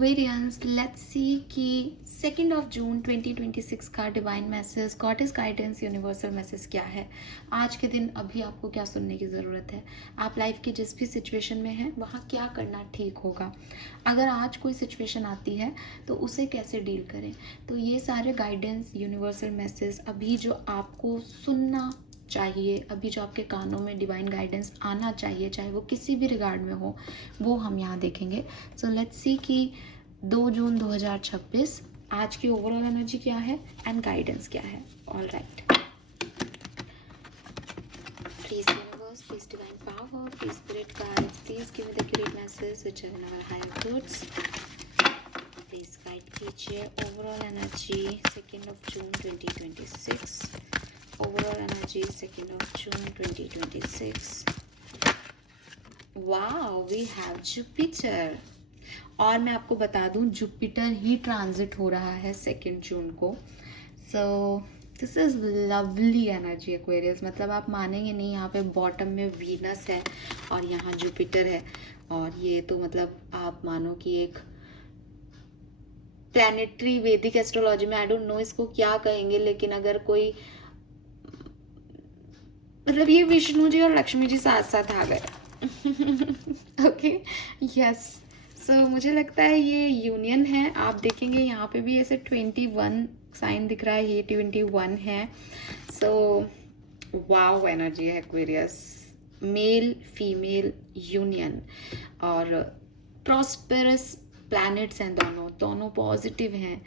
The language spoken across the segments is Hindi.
एक्वेरियंस, लेट्स सी कि 2 जून 2026 का divine message, goddess guidance, universal message क्या है आज के दिन। अभी आपको क्या सुनने की ज़रूरत है, आप लाइफ के जिस भी सिचुएशन में हैं वहाँ क्या करना ठीक होगा, अगर आज कोई सिचुएशन आती है तो उसे कैसे डील करें। तो ये सारे गाइडेंस, यूनिवर्सल मैसेज अभी जो आपको सुनना चाहिए, अभी जो आपके कानों में डिवाइन गाइडेंस आना चाहिए, चाहे वो किसी भी रिगार्ड में हो, वो हम यहाँ देखेंगे। सो लेट्स सी कि 2 जून 2026 आज की ओवरऑल एनर्जी क्या है एंड गाइडेंस क्या है। All right, please universe, please divine power, please spirit guides, please give me the accurate message which are in our higher goods. Please guide कीजिए ओवरऑल एनर्जी 2 जून 2026, overall energy 2 June 2026. wow, we have Jupiter। और मैं आपको बता दूं जुपिटर ही ट्रांजिट हो रहा है 2 जून को। So this is lovely energy Aquarius, मतलब आप मानेंगे नहीं, यहाँ पे बॉटम में वीनस है और यहाँ जुपिटर है, और ये तो मतलब आप मानो कि एक प्लैनेटरी वैदिक एस्ट्रोलॉजी में, आई डोंट नो इसको क्या कहेंगे, लेकिन अगर कोई मतलब ये विष्णु जी और लक्ष्मी जी साथ साथ आ गए। Okay, yes. सो मुझे लगता है ये यूनियन है। आप देखेंगे यहाँ पे भी ऐसे 21 साइन दिख रहा है, ये 21 है। सो वाव एनर्जी है एक्वेरियस, मेल फीमेल यूनियन, और प्रॉस्पेरस प्लैनेट्स हैं, दोनों पॉजिटिव हैं।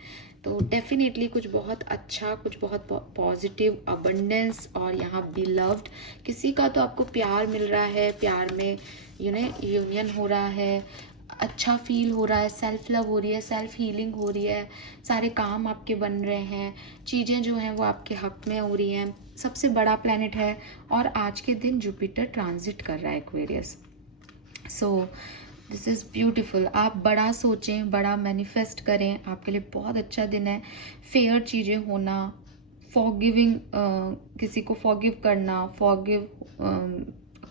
तो डेफिनेटली कुछ बहुत अच्छा, कुछ बहुत पॉजिटिव, अबंडेंस, और यहाँ बिलव्ड किसी का तो आपको प्यार मिल रहा है, प्यार में यूनियन हो रहा है, अच्छा फील हो रहा है, सेल्फ लव हो रही है, सेल्फ हीलिंग हो रही है, सारे काम आपके बन रहे हैं, चीज़ें जो हैं वो आपके हक में हो रही हैं। सबसे बड़ा प्लैनेट है और आज के दिन जुपिटर ट्रांजिट कर रहा है Aquarius. So this is beautiful. आप बड़ा सोचें, बड़ा मैनिफेस्ट करें, आपके लिए बहुत अच्छा दिन है। फेयर चीज़ें होना, फॉरगिविंग, किसी को फॉरगिव करना,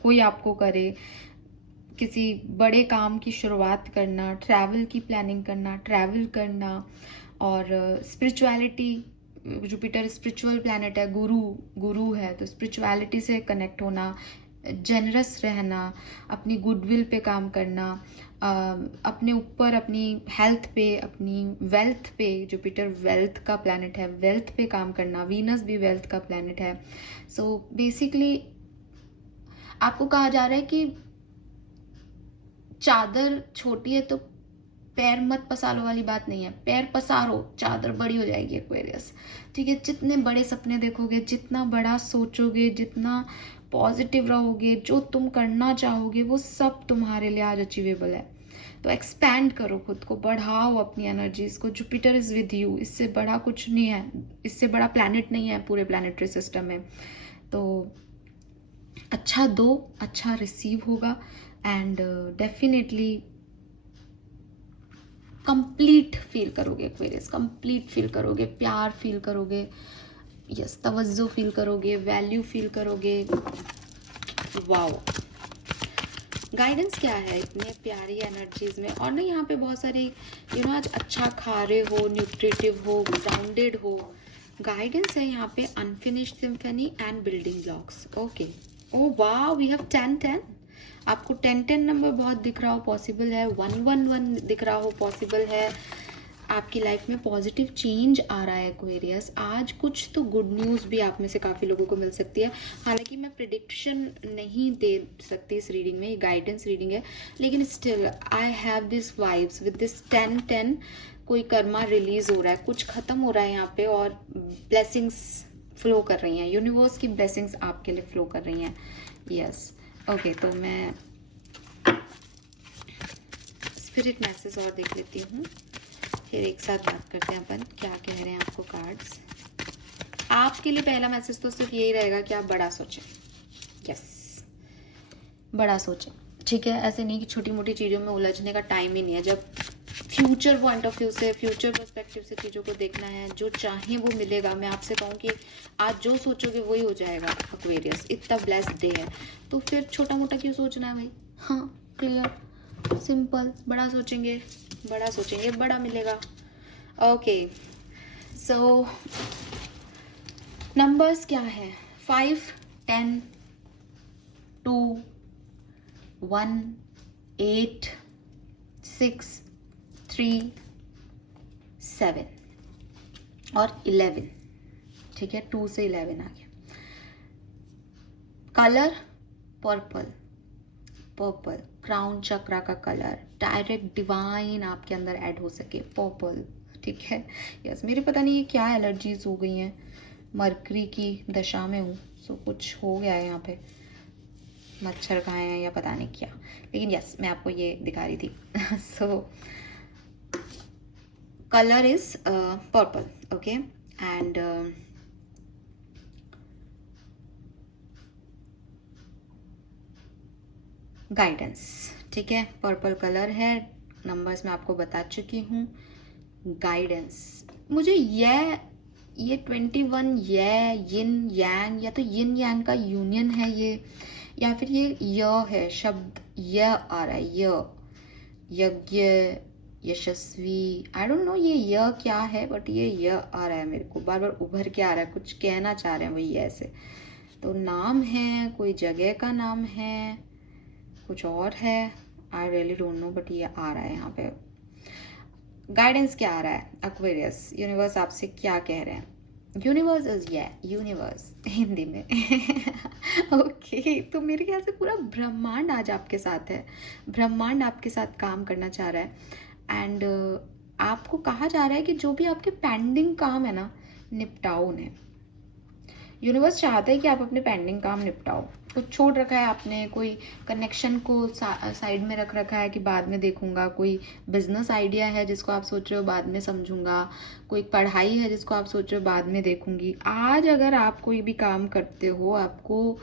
कोई आपको करे, किसी बड़े काम की शुरुआत करना, ट्रैवल की प्लानिंग करना, ट्रैवल करना, और स्पिरिचुअलिटी, जुपिटर स्पिरिचुअल प्लैनेट है, गुरु है, तो स्पिरिचुअलिटी से कनेक्ट होना, जेनरस रहना, अपनी गुडविल पे काम करना, अपने ऊपर, अपनी हेल्थ पे, अपनी वेल्थ पे, जुपिटर वेल्थ का प्लैनेट है, वेल्थ पे काम करना, वीनस भी वेल्थ का प्लैनेट है। सो बेसिकली आपको कहा जा रहा है कि चादर छोटी है तो पैर मत पसारो वाली बात नहीं है, पैर पसारो, चादर बड़ी हो जाएगी एक्वेरियस। ठीक है, जितने बड़े सपने देखोगे, जितना बड़ा सोचोगे, जितना पॉजिटिव रहोगे, जो तुम करना चाहोगे वो सब तुम्हारे लिए आज अचीवेबल है। तो एक्सपैंड करो खुद को, बढ़ाओ अपनी एनर्जीज को। जुपिटर इज विद यू, इससे बड़ा कुछ नहीं है, इससे बड़ा प्लैनेट नहीं है पूरे प्लैनेटरी सिस्टम में। तो अच्छा दो, अच्छा रिसीव होगा, एंड डेफिनेटली कंप्लीट फील करोगे एक्वेरियस, कंप्लीट फील करोगे, प्यार फील करोगे, यस, तवज्जो फील करोगे, वैल्यू फील करोगे। वाओ, गाइडेंस क्या है इतने प्यारी एनर्जीज में। और ना यहाँ पे बहुत सारे आज अच्छा खा रहे हो, न्यूट्रिटिव हो, ग्राउंडेड हो। गाइडेंस है यहाँ पे unfinished symphony and building blocks. Okay, oh वाह, वी हैव 10-10। आपको 10-10 नंबर बहुत दिख रहा हो, पॉसिबल है। 1-1-1 दिख रहा हो, पॉसिबल है। आपकी लाइफ में पॉजिटिव चेंज आ रहा है एक्वेरियस। आज कुछ तो गुड न्यूज़ भी आप में से काफ़ी लोगों को मिल सकती है। हालांकि मैं प्रिडिक्शन नहीं दे सकती इस रीडिंग में, ये गाइडेंस रीडिंग है, लेकिन still I have this vibes with this 10-10। कोई कर्मा रिलीज हो रहा है, कुछ खत्म हो रहा है यहाँ पे, और ब्लेसिंग्स फ्लो कर रही हैं, यूनिवर्स की ब्लेसिंग्स आपके लिए फ्लो कर रही हैं। यस, ओके, तो मैं स्पिरिट मैसेज और देख लेती हूँ, फिर एक साथ बात करते हैं अपन क्या कह रहे हैं आपको कार्ड्स। आपके लिए पहला मैसेज तो सिर्फ यही रहेगा कि आप बड़ा सोचें। यस, बड़ा सोचें, ठीक है। ऐसे नहीं कि छोटी मोटी चीज़ों में उलझने का टाइम ही नहीं है। जब फ्यूचर पॉइंट ऑफ व्यू से, फ्यूचर पर्सपेक्टिव से चीज़ों को देखना है, जो चाहे वो मिलेगा। मैं आपसे कहूँ कि आज जो सोचोगे वही हो जाएगा एक्वेरियस, इतना ब्लेस्ड डे है। तो फिर छोटा मोटा क्यों सोचना है भाई। हाँ, क्लियर। सिंपल, बड़ा सोचेंगे बड़ा मिलेगा। ओके, सो नंबर्स क्या है? 5, 10, 2, 1, 8, 6, 3, 7 और 11। ठीक है, 2 से 11 आ गया। कलर पर्पल, क्राउन चक्रा का कलर, डायरेक्ट डिवाइन आपके अंदर ऐड हो सके, पर्पल। ठीक है, यस। मेरे पता नहीं ये क्या एलर्जीज हो गई हैं, मरकरी की दशा में हूँ, सो कुछ हो गया है यहाँ पे, मच्छर खाए हैं या पता नहीं क्या, लेकिन यस मैं आपको ये दिखा रही थी। So colour is purple, okay. And guidance, ठीक है, पर्पल कलर है, नंबर्स मैं आपको बता चुकी हूँ। गाइडेंस, मुझे ये 21 ये यिन यांग, या तो यिन यांग का यूनियन है ये, या फिर ये य है, शब्द य आ रहा है, यज्ञ, यशस्वी, आई डोंट नो ये य क्या है, बट ये य आ रहा है मेरे को, बार बार उभर के आ रहा है, कुछ कहना चाह रहे हैं वही ऐसे। तो नाम है, कोई जगह का नाम है, कुछ और है, I really don't know, but ये आ रहा है यहाँ पे। गाइडेंस क्या आ रहा है? एक्वेरियस, यूनिवर्स आपसे क्या कह रहे हैं? यूनिवर्स इज यूनिवर्स हिंदी में। ओके, तो मेरे ख्याल से पूरा ब्रह्मांड आज आपके साथ है, ब्रह्मांड आपके साथ काम करना चाह रहा है। एंड आपको कहा जा रहा है कि जो भी आपके पेंडिंग काम है ना, निपटाओ उन्हें। यूनिवर्स चाहता है कि आप अपने पेंडिंग काम निपटाओ। कुछ छोड़ रखा है आपने, कोई कनेक्शन को साइड में रख रखा है कि बाद में देखूंगा, कोई बिजनेस आइडिया है जिसको आप सोच रहे हो बाद में समझूंगा, कोई पढ़ाई है जिसको आप सोच रहे हो बाद में देखूंगी। आज अगर आप कोई भी काम करते हो, आपको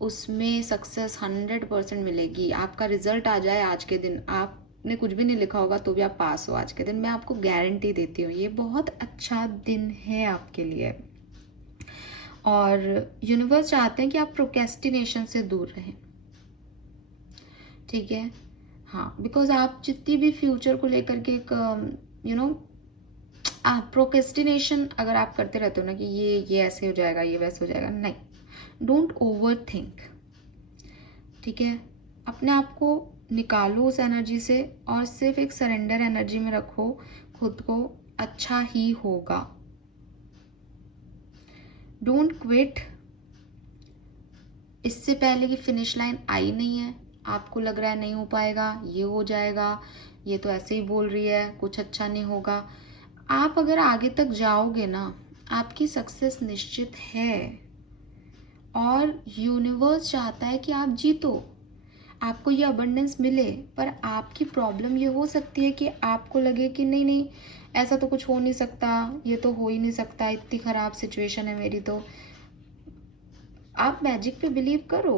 उसमें सक्सेस 100% मिलेगी। आपका रिजल्ट आ जाए आज के दिन, आपने कुछ भी नहीं लिखा होगा तो भी आप पास हो आज के दिन, मैं आपको गारंटी देती हूँ। ये बहुत अच्छा दिन है आपके लिए। और यूनिवर्स चाहते हैं कि आप प्रोक्रेस्टिनेशन से दूर रहें, ठीक है। हाँ, बिकॉज आप जितनी भी फ्यूचर को लेकर के एक प्रोक्रेस्टिनेशन अगर आप करते रहते हो ना कि ये ऐसे हो जाएगा, ये वैसे हो जाएगा, नहीं, डोंट ओवर थिंक, ठीक है। अपने आप को निकालो उस एनर्जी से और सिर्फ एक सरेंडर एनर्जी में रखो खुद को, अच्छा ही होगा। Don't quit. इससे पहले कि फिनिश लाइन आई नहीं है, आपको लग रहा है नहीं हो पाएगा, ये हो जाएगा, ये तो ऐसे ही बोल रही है, कुछ अच्छा नहीं होगा। आप अगर आगे तक जाओगे ना, आपकी सक्सेस निश्चित है। और यूनिवर्स चाहता है कि आप जीतो, आपको ये अबंडेंस मिले। पर आपकी प्रॉब्लम ये हो सकती है कि आपको लगे कि नहीं नहीं, ऐसा तो कुछ हो नहीं सकता, ये तो हो ही नहीं सकता, इतनी खराब सिचुएशन है मेरी। तो आप मैजिक पे बिलीव करो,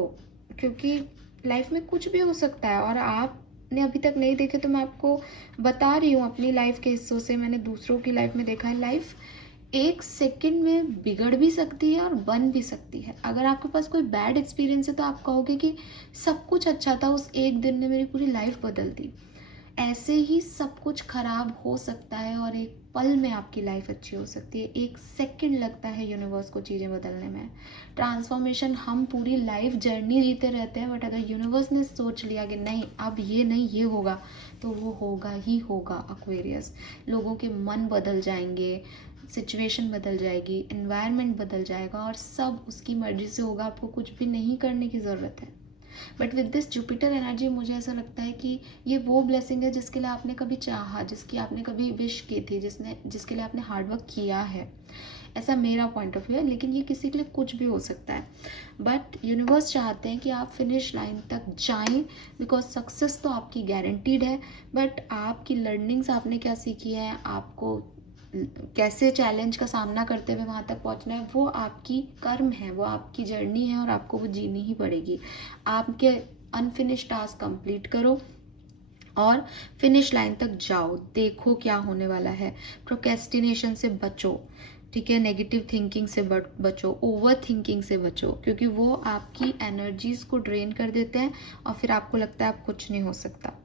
क्योंकि लाइफ में कुछ भी हो सकता है। और आपने अभी तक नहीं देखे तो मैं आपको बता रही हूँ अपनी लाइफ के हिस्सों से, मैंने दूसरों की लाइफ में देखा है। लाइफ 1 सेकंड में बिगड़ भी सकती है और बन भी सकती है। अगर आपके पास कोई बैड एक्सपीरियंस है तो आप कहोगे कि सब कुछ अच्छा था, उस एक दिन ने मेरी पूरी लाइफ बदल दी। ऐसे ही सब कुछ खराब हो सकता है और एक पल में आपकी लाइफ अच्छी हो सकती है। 1 सेकंड लगता है यूनिवर्स को चीज़ें बदलने में। ट्रांसफॉर्मेशन हम पूरी लाइफ जर्नी जीते रहते हैं, बट अगर यूनिवर्स ने सोच लिया कि नहीं अब ये नहीं ये होगा, तो वो होगा ही होगा। एक्वेरियस, लोगों के मन बदल जाएंगे, सिचुएशन बदल जाएगी, एनवायरनमेंट बदल जाएगा और सब उसकी मर्जी से होगा। आपको कुछ भी नहीं करने की ज़रूरत है। But with this Jupiter energy मुझे ऐसा लगता है कि ये वो ब्लेसिंग है जिसके लिए आपने कभी चाहा, जिसकी आपने कभी विश की थी, जिसके लिए आपने हार्डवर्क किया है। ऐसा मेरा पॉइंट ऑफ व्यू है, लेकिन ये किसी के लिए कुछ भी हो सकता है। बट यूनिवर्स चाहते हैं कि आप फिनिश लाइन तक जाएं, बिकॉज सक्सेस तो आपकी गारंटीड है। बट आपकी लर्निंग्स, आपने क्या सीखी है, आपको कैसे चैलेंज का सामना करते हुए वहाँ तक पहुँचना है, वो आपकी कर्म है, वो आपकी जर्नी है और आपको वो जीनी ही पड़ेगी। आपके अनफिनिश टास्क कंप्लीट करो और फिनिश लाइन तक जाओ, देखो क्या होने वाला है। प्रोक्रेस्टिनेशन से बचो, ठीक है। नेगेटिव थिंकिंग से बचो, ओवर थिंकिंग से बचो, क्योंकि वो आपकी एनर्जीज को ड्रेन कर देते हैं और फिर आपको लगता है आप कुछ नहीं हो सकता।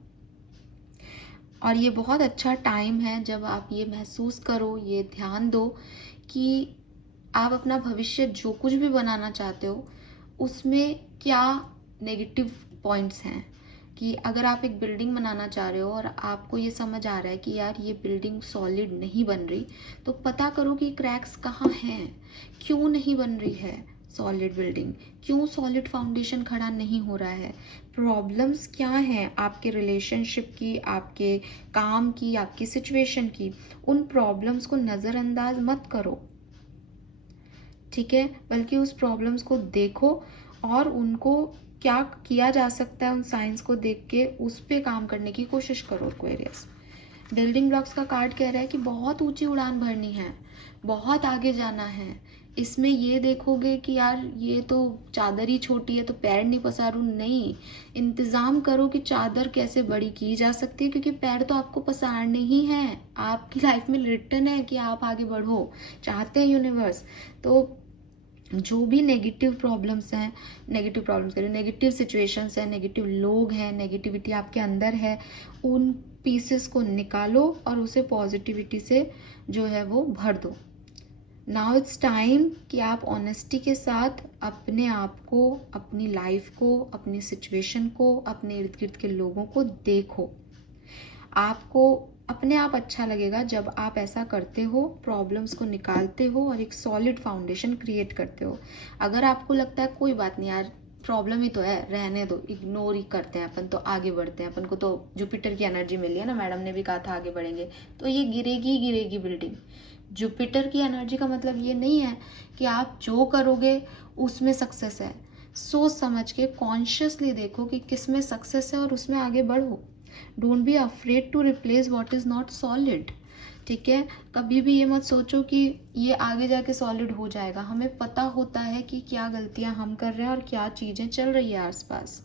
और ये बहुत अच्छा टाइम है जब आप ये महसूस करो, ये ध्यान दो कि आप अपना भविष्य जो कुछ भी बनाना चाहते हो उसमें क्या नेगेटिव पॉइंट्स हैं। कि अगर आप एक बिल्डिंग बनाना चाह रहे हो और आपको ये समझ आ रहा है कि यार ये बिल्डिंग सॉलिड नहीं बन रही, तो पता करो कि क्रैक्स कहाँ हैं, क्यों नहीं बन रही है सॉलिड बिल्डिंग, क्यों सॉलिड फाउंडेशन खड़ा नहीं हो रहा है, प्रॉब्लम्स क्या हैं आपके रिलेशनशिप की, आपके काम की, आपकी सिचुएशन की। उन प्रॉब्लम्स को नज़रअंदाज मत करो, ठीक है, बल्कि उस प्रॉब्लम्स को देखो और उनको क्या किया जा सकता है उन साइंस को देख के उस पे काम करने की कोशिश करो एक्वेरियस। बिल्डिंग ब्लॉक्स का कार्ड कह रहा है कि बहुत ऊंची उड़ान भरनी है, बहुत आगे जाना है। इसमें ये देखोगे कि यार ये तो चादर ही छोटी है तो पैर नहीं पसारूं, नहीं, इंतज़ाम करो कि चादर कैसे बड़ी की जा सकती है, क्योंकि पैर तो आपको पसारने ही हैं। आपकी लाइफ में रिटर्न है कि आप आगे बढ़ो, चाहते हैं यूनिवर्स। तो जो भी नेगेटिव प्रॉब्लम्स हैं, नेगेटिव प्रॉब्लम्स करें, नेगेटिव सिचुएशंस हैं, नेगेटिव लोग हैं, नेगेटिविटी आपके अंदर है, उन पीसेस को निकालो और उसे पॉजिटिविटी से जो है वो भर दो। नाउ इट्स टाइम कि आप ऑनेस्टी के साथ अपने आप को, अपनी लाइफ को, अपनी सिचुएशन को, अपने इर्द गिर्द के लोगों को देखो। आपको अपने आप अच्छा लगेगा जब आप ऐसा करते हो, प्रॉब्लम्स को निकालते हो और एक सॉलिड फाउंडेशन क्रिएट करते हो। अगर आपको लगता है कोई बात नहीं यार, प्रॉब्लम ही तो है, रहने दो, इग्नोर ही करते हैं अपन, तो आगे बढ़ते हैं, अपन को तो जुपिटर की एनर्जी मिली है ना, मैडम ने भी कहा था आगे बढ़ेंगे, तो ये गिरेगी ही गिरेगी बिल्डिंग। जुपिटर की एनर्जी का मतलब ये नहीं है कि आप जो करोगे उसमें सक्सेस है। सोच समझ के कॉन्शियसली देखो कि किस में सक्सेस है और उसमें आगे बढ़ो। Don't be afraid to replace what is not solid, ठीक है। कभी भी ये मत सोचो कि ये आगे जाके सॉलिड हो जाएगा। हमें पता होता है कि क्या गलतियां हम कर रहे हैं और क्या चीज़ें चल रही है आसपास।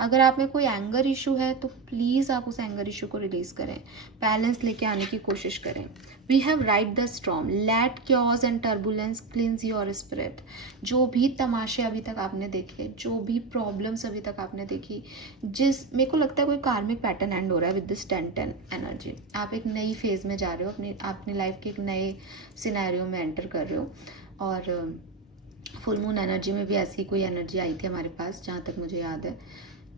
अगर आप में कोई एंगर इशू है तो प्लीज़ आप उस एंगर इशू को रिलीज करें, बैलेंस लेके आने की कोशिश करें। We have ride the storm, let chaos and turbulence cleanse your spirit. जो भी तमाशे अभी तक आपने देखे, जो भी प्रॉब्लम्स अभी तक आपने देखी, मेरे को लगता है कोई कार्मिक पैटर्न एंड हो रहा है विद दिस 10-10 एनर्जी। आप एक नई फेज में जा रहे हो, अपनी लाइफ के एक नए सिनेरियो में एंटर कर रहे हो। और फुल मून एनर्जी में भी ऐसी कोई एनर्जी आई थी हमारे पास, जहाँ तक मुझे याद है,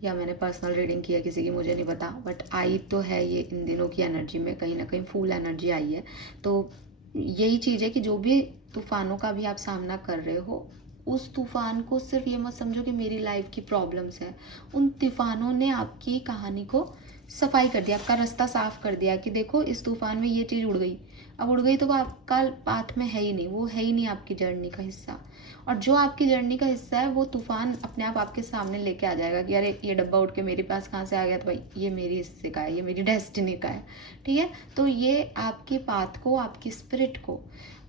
या मैंने पर्सनल रीडिंग किया किसी की, मुझे नहीं पता, बट आई तो है ये इन दिनों की एनर्जी में, कहीं ना कहीं फुल एनर्जी आई है। तो यही चीज़ है कि जो भी तूफानों का भी आप सामना कर रहे हो, उस तूफान को सिर्फ ये मत समझो कि मेरी लाइफ की प्रॉब्लम्स हैं। उन तूफानों ने आपकी कहानी को सफाई कर दिया, आपका रास्ता साफ कर दिया कि देखो इस तूफान में ये चीज़ उड़ गई, अब उड़ गई तो वो आपका पाथ में है ही नहीं, वो है ही नहीं आपकी जर्नी का हिस्सा। और जो आपकी जर्नी का हिस्सा है वो तूफान अपने आप आपके सामने लेके आ जाएगा कि अरे ये डब्बा उठ के मेरे पास कहाँ से आ गया, तो भाई ये मेरी हिस्से का है, ये मेरी डेस्टिनी का है, ठीक है। तो ये आपके पाथ को, आपकी स्पिरिट को,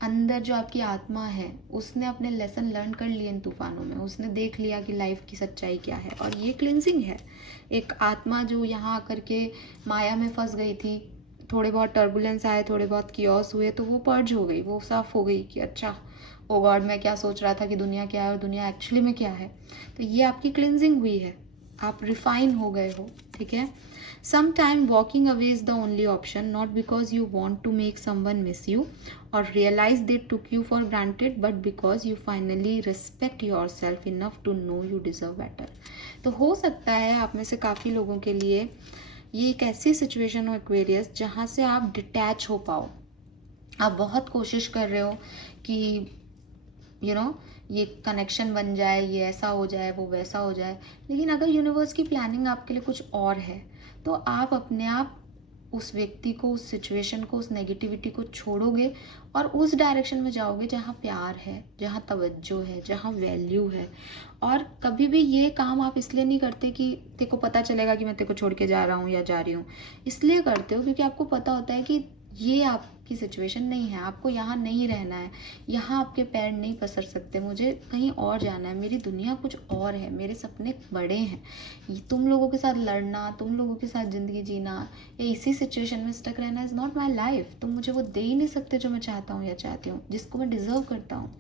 अंदर जो आपकी आत्मा है, उसने अपने लेसन लर्न कर लिए इन तूफानों में, उसने देख लिया कि लाइफ की सच्चाई क्या है। और ये क्लिनजिंग है। एक आत्मा जो यहाँ आकर के माया में फंस गई थी, थोड़े बहुत टर्बुलेंस आए, थोड़े बहुत कियोस हुए, तो वो पर्ज हो गई, वो साफ हो गई कि अच्छा ओ गॉड, मैं क्या सोच रहा था कि दुनिया क्या है और दुनिया एक्चुअली में क्या है। तो ये आपकी क्लिनजिंग हुई है, आप रिफाइन हो गए हो, ठीक है। Some time walking away is the only option, not because you want to make someone miss you or realise they took you for granted, but because you finally respect your self enough to know you deserve better. तो हो सकता है आप में से काफ़ी लोगों के लिए ये एक ऐसी सिचुएशन हो एक्वेरियस जहाँ से आप डिटैच हो पाओ। आप बहुत कोशिश कर रहे हो कि ये कनेक्शन बन जाए, ये ऐसा हो जाए, वो वैसा हो जाए, लेकिन अगर यूनिवर्स की प्लानिंग आपके लिए कुछ और है तो आप अपने आप उस व्यक्ति को, उस सिचुएशन को, उस नेगेटिविटी को छोड़ोगे और उस डायरेक्शन में जाओगे जहाँ प्यार है, जहाँ तवज्जो है, जहाँ वैल्यू है। और कभी भी ये काम आप इसलिए नहीं करते कि तेरे को पता चलेगा कि मैं तेरे को छोड़ के जा रहा हूँ या जा रही हूँ, इसलिए करते हो क्योंकि आपको पता होता है कि ये आपकी सिचुएशन नहीं है, आपको यहाँ नहीं रहना है, यहाँ आपके पैर नहीं पसर सकते, मुझे कहीं और जाना है, मेरी दुनिया कुछ और है, मेरे सपने बड़े हैं। तुम लोगों के साथ लड़ना, तुम लोगों के साथ ज़िंदगी जीना या इसी सिचुएशन में स्टक रहना इज़ नॉट माई लाइफ। तुम मुझे वो दे ही नहीं सकते जो मैं चाहता हूँ या चाहती हूँ, जिसको मैं डिज़र्व करता हूँ।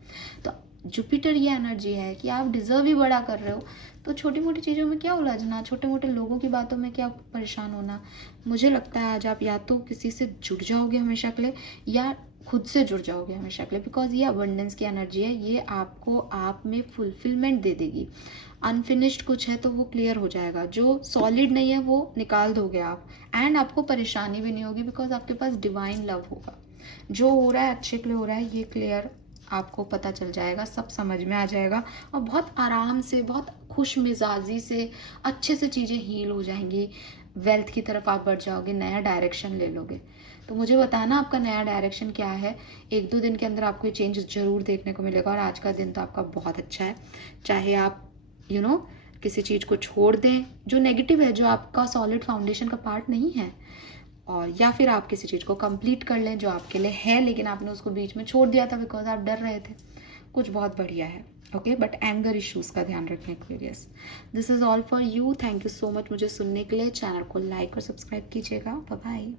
तो जुपिटर ये एनर्जी है कि आप डिजर्व ही बड़ा कर रहे हो, तो छोटी मोटी चीज़ों में क्या उलझना, छोटे मोटे लोगों की बातों में क्या परेशान होना। मुझे लगता है आज आप या तो किसी से जुड़ जाओगे हमेशा के लिए, या खुद से जुड़ जाओगे हमेशा के लिए, बिकॉज ये अबंडेंस की एनर्जी है, ये आपको आप में फुलफिलमेंट दे देगी। अनफिनिश्ड कुछ है तो वो क्लियर हो जाएगा, जो सॉलिड नहीं है वो निकाल दोगे आप, एंड आपको परेशानी भी नहीं होगी बिकॉज आपके पास डिवाइन लव होगा। जो हो रहा है अच्छे के लिए हो रहा है, ये क्लियर आपको पता चल जाएगा, सब समझ में आ जाएगा, और बहुत आराम से, बहुत खुश मिजाजी से, अच्छे से चीज़ें हील हो जाएंगी। वेल्थ की तरफ आप बढ़ जाओगे, नया डायरेक्शन ले लोगे। तो मुझे बताना आपका नया डायरेक्शन क्या है। 1-2 दिन के अंदर आपको ये चेंज जरूर देखने को मिलेगा, और आज का दिन तो आपका बहुत अच्छा है। चाहे आप किसी चीज़ को छोड़ दें जो नेगेटिव है, जो आपका सॉलिड फाउंडेशन का पार्ट नहीं है, और या फिर आप किसी चीज़ को कंप्लीट कर लें जो आपके लिए है लेकिन आपने उसको बीच में छोड़ दिया था बिकॉज आप डर रहे थे। कुछ बहुत बढ़िया है। ओके, बट एंगर इश्यूज का ध्यान रखें Aquarius. This is all for you. Thank you so much मुझे सुनने के लिए। चैनल को लाइक और सब्सक्राइब कीजिएगा। Bye bye.